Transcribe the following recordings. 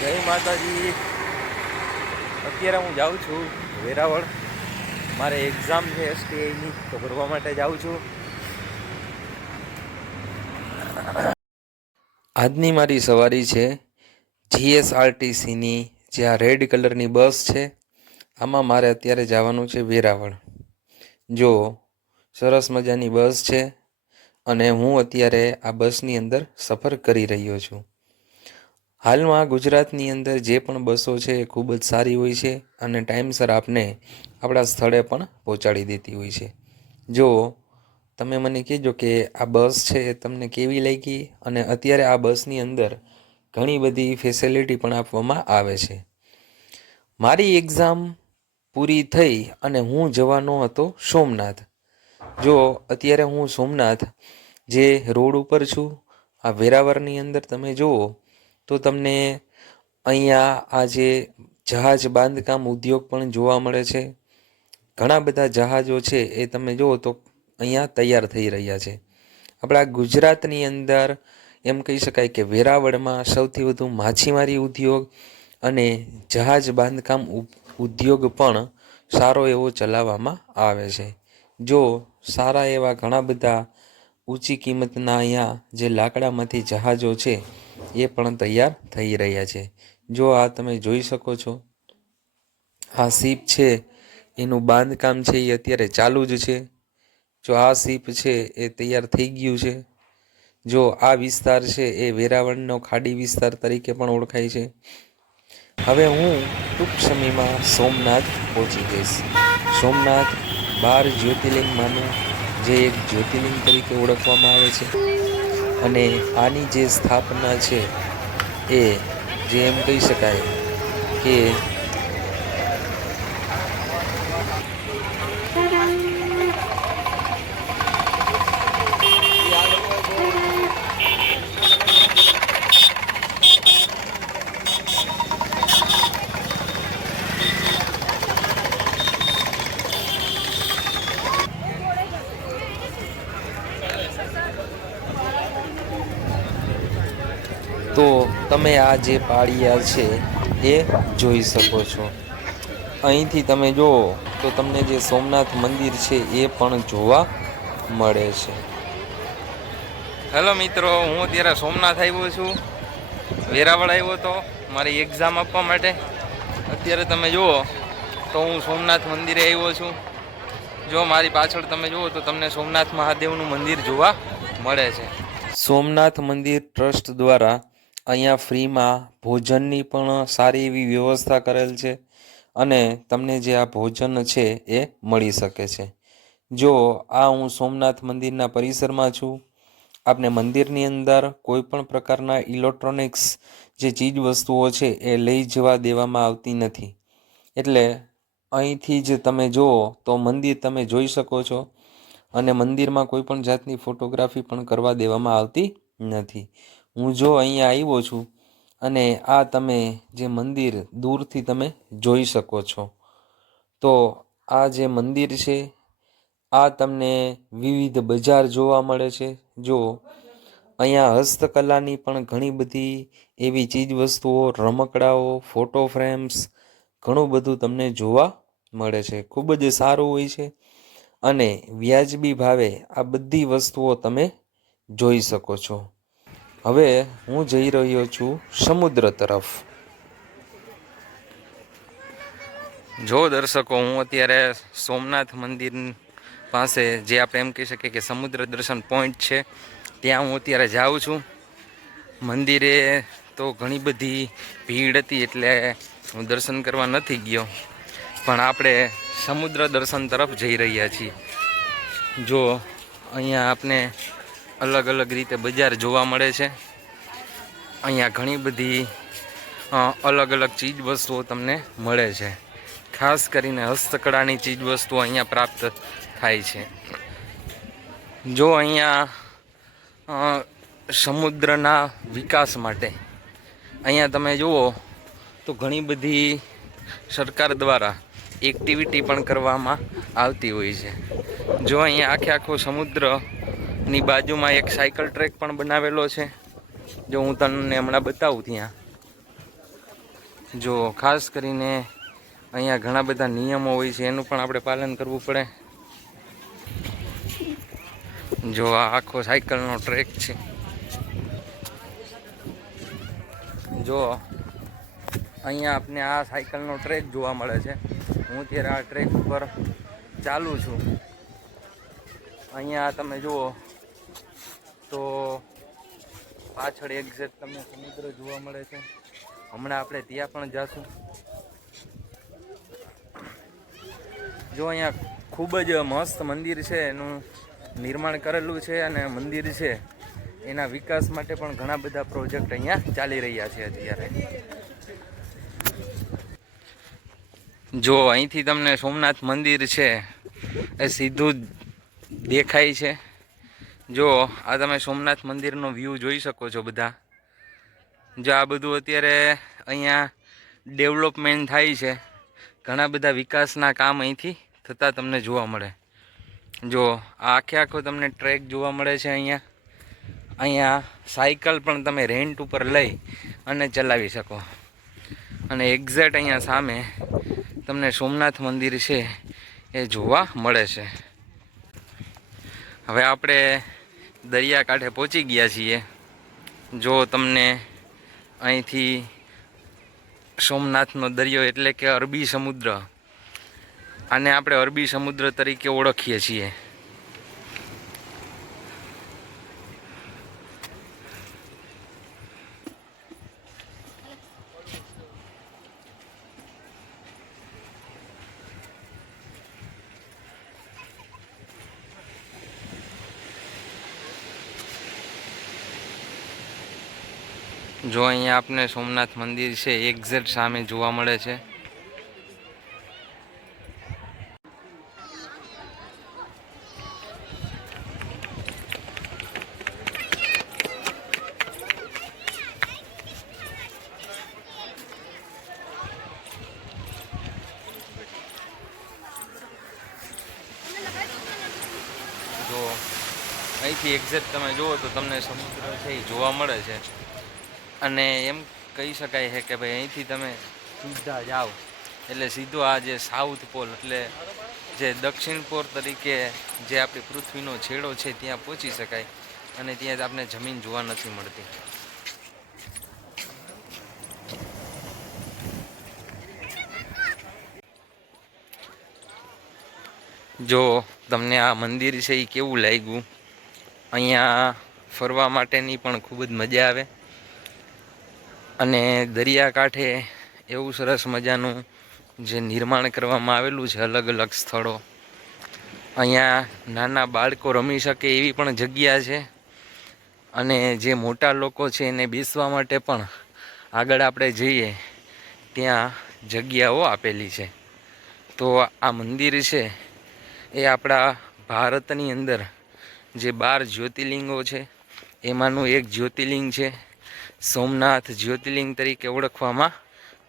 જય માતાજી. અત્યારે હું જાઉં છું વેરાવળ. મારે એક્ઝામ છે એસટીઆઈની તો ભરવા માટે જાઉં છું. આજની મારી સવારી છે જીએસઆરટીસીની જે આ રેડ કલરની બસ છે. આમાં મારે અત્યારે જવાનું છે વેરાવળ. જો, સરસ મજાની બસ છે અને હું અત્યારે આ બસની અંદર સફર કરી રહ્યો છું. હાલમાં ગુજરાતની અંદર જે પણ બસો છે એ ખૂબ જ સારી હોય છે અને ટાઈમસર આપને આપણા સ્થળે પણ પહોંચાડી દેતી હોય છે. જો તમે મને કહેજો કે આ બસ છે એ તમને કેવી લાગી અને અત્યારે આ બસની અંદર ઘણી બધી ફેસિલિટી પણ આપવામાં આવે છે. મારી એક્ઝામ પૂરી થઈ અને હું જવાનો હતો સોમનાથ. જો અત્યારે હું સોમનાથ જે રોડ ઉપર છું, આ વેરાવળની અંદર તમે જુઓ તો તમને અહીંયા આજે જહાજ બાંધકામ ઉદ્યોગ પણ જોવા મળે છે. ઘણા બધા જહાજો છે એ તમે જુઓ તો અહીંયા તૈયાર થઈ રહ્યા છે. આપણા ગુજરાતની અંદર એમ કહી શકાય કે વેરાવળમાં સૌથી વધુ માછીમારી ઉદ્યોગ અને જહાજ બાંધકામ ઉદ્યોગ પણ સારો એવો ચલાવવામાં આવે છે. જો સારા એવા ઘણા બધા ઊંચી કિંમતના અહીંયા જે લાકડામાંથી જહાજો છે, એ પણ તૈયાર થઈ રહ્યા છે. જો આ તમે જોઈ શકો છો, આ સીપ છે, એનું બાંધકામ છે, એ અત્યારે ચાલુ જ છે. જો આ સીપ છે, એ તૈયાર થઈ ગયું છે. જો આ વિસ્તાર છે, એ વેરાવળનો ખાડી વિસ્તાર તરીકે પણ ઓળખાય છે. હવે હું ટૂંક સમયમાં સોમનાથ પહોંચી જઈશ. સોમનાથ બાર જ્યોતિર્લિંગમાંનું જે એક જ્યોતિર્લિંગ તરીકે ઓળખવામાં આવે છે. અને આની જે સ્થાપના છે એ જે એમ કહી શકાય કે તો તમે આ જે પાળિયા છે એ જોઈ શકો છો. અહીંથી તમે જુઓ તો તમને જે સોમનાથ મંદિર છે એ પણ જોવા મળે છે. હેલો મિત્રો હું અત્યારે સોમનાથ આવ્યો છું. વેરાવળ આવ્યો તો મારી એક્ઝામ આપવા માટે. અત્યારે તમે જુઓ તો હું સોમનાથ મંદિરે આવ્યો છું. જો મારી પાછળ તમે જુઓ તો તમને સોમનાથ મહાદેવનું મંદિર જોવા મળે છે. સોમનાથ મંદિર ટ્રસ્ટ દ્વારા અહીંયા ફ્રીમાં ભોજનની પણ સારી એવી વ્યવસ્થા કરેલ છે અને તમને જે આ ભોજન છે એ મળી શકે છે. જો આ હું સોમનાથ મંદિરના પરિસરમાં છું, આપને મંદિરની અંદર કોઈ પણ પ્રકારના ઇલેક્ટ્રોનિક્સ જે ચીજ વસ્તુઓ છે એ લઈ જવા દેવામાં આવતી નથી. એટલે અહીંથી જ તમે જુઓ તો મંદિર તમે જોઈ શકો છો અને મંદિરમાં કોઈ પણ જાતની ફોટોગ્રાફી પણ કરવા દેવામાં આવતી નથી. હું જો અહીંયા આવ્યો છું અને આ તમે જે મંદિર દૂરથી તમે જોઈ શકો છો. તો આ જે મંદિર છે, આ તમને વિવિધ બજાર જોવા મળે છે. જો અહીંયા હસ્તકલાની પણ ઘણી બધી એવી ચીજ વસ્તુઓ રમકડાઓ, ફોટો ફ્રેમ્સ, ઘણું બધું તમને જોવા મળે છે. ખૂબ જ સારું હોય છે અને વ્યાજબી ભાવે આ બધી વસ્તુઓ તમે જોઈ શકો છો. હવે હું જઈ રહ્યો છું સમુદ્ર તરફ. જો દર્શકો, હું અત્યારે સોમનાથ મંદિર પાસે જે આપણે એમ કહી શકીએ કે સમુદ્ર દર્શન પોઈન્ટ છે, ત્યાં હું અત્યારે જાઉં છું. મંદિરે તો ઘણી બધી ભીડ હતી એટલે હું દર્શન કરવા નથી ગયો. પણ આપણે સમુદ્ર દર્શન તરફ જઈ રહ્યા છીએ. જો અહીંયા આપને અલગ અલગ રીતે બજાર જોવા મળે છે. અહીંયા ઘણી બધી અલગ અલગ ચીજ વસ્તુઓ તમને મળે છે. ખાસ કરીને હસ્તકળાની ચીજ વસ્તુઓ અહીંયા પ્રાપ્ત થાય છે. જો અહીંયા સમુદ્રના વિકાસ માટે, અહીંયા તમે જુઓ તો ઘણી બધી સરકાર દ્વારા એક્ટિવિટી પણ કરવામાં આવતી હોય છે. જો અહીંયા આખે આખો સમુદ્રની બાજુમાં એક સાયકલ ટ્રેક પણ બનાવેલો છે. જો હું તમને હમણાં બતાવું ત્યાં. જો ખાસ કરીને અહીંયા ઘણા બધા નિયમો હોય છે, એનું પણ આપણે પાલન કરવું પડે. જો આ આખો સાયકલનો ટ્રેક છે. જો અહીંયા આપને આ સાયકલનો ટ્રેક જોવા મળે છે. હું ત્યારે આ ટ્રેક ઉપર ચાલુ છું. અહીંયા તમે જુઓ. તો પાછળ એક્ઝેક્ટ તમને સમુદ્ર જોવા મળે છે. હમણાં આપણે ત્યાં પણ જાશું. જો અહીંયા ખૂબ જ મસ્ત મંદિર છે, એનું નિર્માણ કરેલું છે અને મંદિર છે. એના વિકાસ માટે પણ ઘણા બધા પ્રોજેક્ટ અહીંયા ચાલી રહ્યા છે અત્યારે. જો અહીંથી તમને સોમનાથ મંદિર છે, એ સીધું દેખાય છે. જો, આ તમે સોમનાથ મંદિરનો વ્યૂ જોઈ શકો છો બધા. જો આ બધું અત્યારે અહીંયા ડેવલપમેન્ટ થાય છે. ઘણા બધા વિકાસના કામ અહીંથી થતાં તમને જોવા મળે. જો આ આખે આખો તમને ટ્રેક જોવા મળે છે અહીંયા. અહીંયા સાયકલ પણ તમે રેન્ટ ઉપર લઈ અને ચલાવી શકો. અને એક્ઝેક્ટ અહીંયા સામે તમને સોમનાથ મંદિર છે એ જોવા મળે છે. હવે આપણે દરિયાકાંઠે પહોંચી ગયા છીએ. જો તમને અહીંથી સોમનાથનો દરિયો એટલે કે અરબી સમુદ્ર, આને આપણે અરબી સમુદ્ર તરીકે ઓળખીએ છીએ. જો અહીંયા આપને સોમનાથ મંદિર છે એક્ઝેક્ટ સામે જોવા મળે છે. જો અહીંથી એક્ઝેક્ટ તમે જુઓ તો તમને સમુદ્ર છે એ જોવા મળે છે. અને એમ કહી શકાય છે કે ભાઈ અહીંથી તમે સીધા જાઓ. એટલે સીધો આ જે સાઉથ પોલ એટલે જે દક્ષિણ પોલ તરીકે જે આપણી પૃથ્વીનો છેડો છે ત્યાં પહોંચી શકાય અને ત્યાં આપણે જમીન જોવા નથી મળતી. જો તમને આ મંદિર છે એ કેવું લાગ્યું? અહીંયા ફરવા માટેની પણ ખૂબ જ મજા આવે. અને દરિયાકાંઠે એવું સરસ મજાનું જે નિર્માણ કરવામાં આવેલું છે અલગ અલગ સ્થળો. અહીંયા નાના બાળકો રમી શકે એવી પણ જગ્યા છે. અને જે મોટા લોકો છે એને બેસવા માટે પણ આગળ આપણે જઈએ, ત્યાં જગ્યાઓ આપેલી છે. તો આ મંદિર છે, એ આપણા ભારતની અંદર જે બાર જ્યોતિર્લિંગો છે, એમાંનું એક જ્યોતિર્લિંગ છે. સોમનાથ જ્યોતિર્લિંગ તરીકે ઓળખવામાં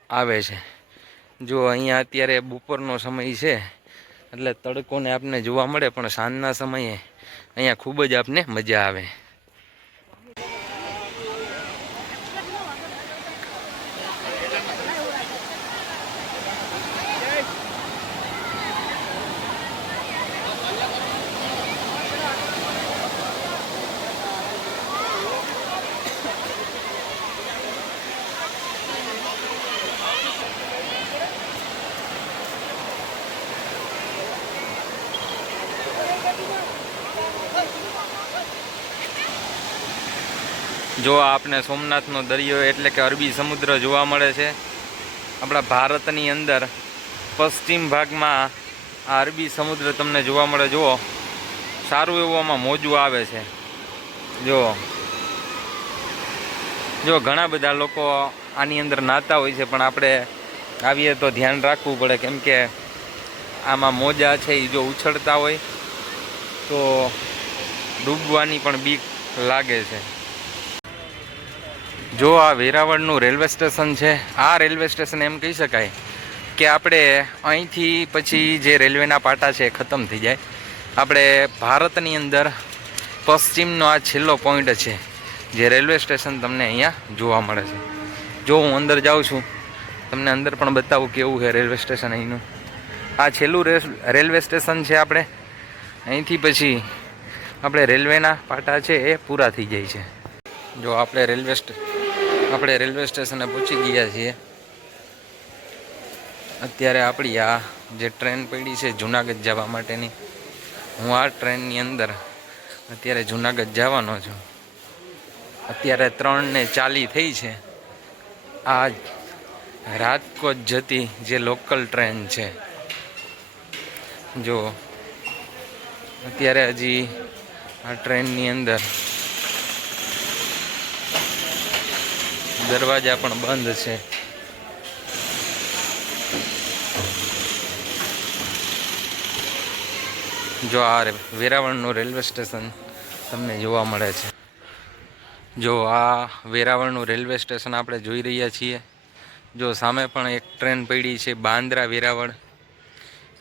આવે છે. જો અહીંયા અત્યારે બપોરનો સમય છે, એટલે તડકોને આપને જોવા મળે, પણ સાંજના સમયે અહીંયા ખૂબ જ આપને મજા આવે. જો આપને સોમનાથનો દરિયો એટલે કે અરબી સમુદ્ર જોવા મળે છે, આપણા ભારતની અંદર પશ્ચિમ ભાગમાં આ અરબી સમુદ્ર તમને જોવા મળે, જુઓ. સારું એવું આમાં મોજું આવે છે. જો જો ઘણા બધા લોકો આની અંદર નાતા હોય છે, પણ આપણે આવીએ તો ધ્યાન રાખવું પડે, કેમ કે આમાં મોજા છે એ જો ઉછળતા હોય તો ડૂબવાની પણ બીક લાગે છે. જો આ વેરાવળનું રેલવે સ્ટેશન છે, આ રેલવે સ્ટેશન એમ કહી શકાય કે આપણે અહીંથી પછી જે રેલવેના પાટા છે એ ખતમ થઈ જાય. આપણે ભારતની અંદર પશ્ચિમનો આ છેલ્લો પોઈન્ટ છે, જે રેલવે સ્ટેશન તમને અહીંયા જોવા મળે છે. જો હું અંદર જાઉં છું, તમને અંદર પણ બતાવું કેવું છે રેલવે સ્ટેશન અહીંનું. આ છેલ્લું રેલવે સ્ટેશન છે આપણે. અહીંથી પછી આપણે રેલવેના પાટા છે એ પૂરા થઈ જાય છે. જો આપણે રેલવે સ્ટે આપણે રેલવે સ્ટેશને પહોંચી ગયા છીએ. અત્યારે આપણી આ જે ટ્રેન પડી છે જુનાગઢ જવા માટેની, હું આ ટ્રેનની અંદર અત્યારે જુનાગઢ જવાનો છું. અત્યારે ત્રણ ને ચાલી થઈ છે. આ રાજકોટ જતી જે લોકલ ટ્રેન છે. જો, અત્યારે હજી આ ટ્રેનની અંદર દરવાજા પણ બંધ છે. જો આ વેરાવળનું રેલવે સ્ટેશન તમને જોવા મળે છે. જો આ વેરાવળનું રેલવે સ્ટેશન આપણે જોઈ રહ્યા છીએ. જો સામે પણ એક ટ્રેન પડી છે, બાંદ્રા વેરાવળ.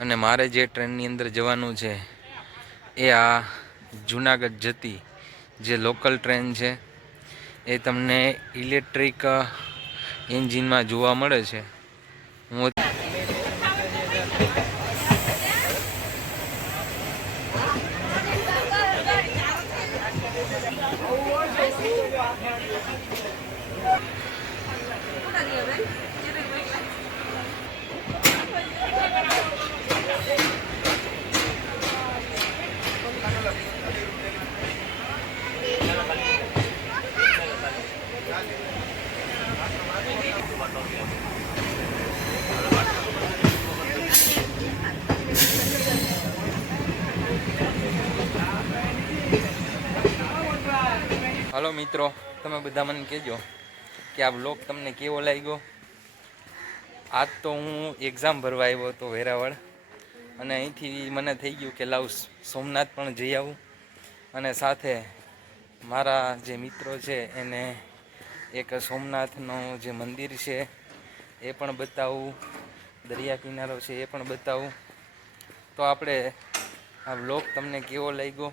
અને મારે જે ટ્રેનની અંદર જવાનું છે, એ આ જુનાગઢ જતી જે લોકલ ટ્રેન છે એ તમને ઇલેક્ટ્રિક એન્જિનમાં જોવા મળે છે. હું હાલો મિત્રો, તમે બધા મને કહેજો કે આ બ્લોગ તમને કેવો લાગ્યો? આજ તો હું એક્ઝામ ભરવા આવ્યો હતો વેરાવળ, અને અહીંથી મને થઈ ગયું કે લાવ સોમનાથ પણ જઈ આવું. અને સાથે મારા જે મિત્રો છે એને એક સોમનાથનું જે મંદિર છે એ પણ બતાવું, દરિયા કિનારો છે એ પણ બતાવું. તો આપણે આ બ્લોગ તમને કેવો લાગ્યો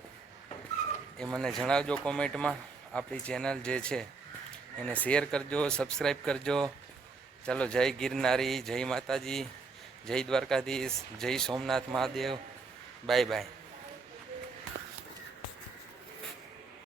એ મને જણાવજો કોમેન્ટમાં આપણી ચેનલ જે છે, એને શેર કરજો સબસ્ક્રાઈબ કરજો. ચાલો, જય ગિરનારી, જય માતાજી, જય દ્વારકાધીશ, જય સોમનાથ મહાદેવ. Bye bye.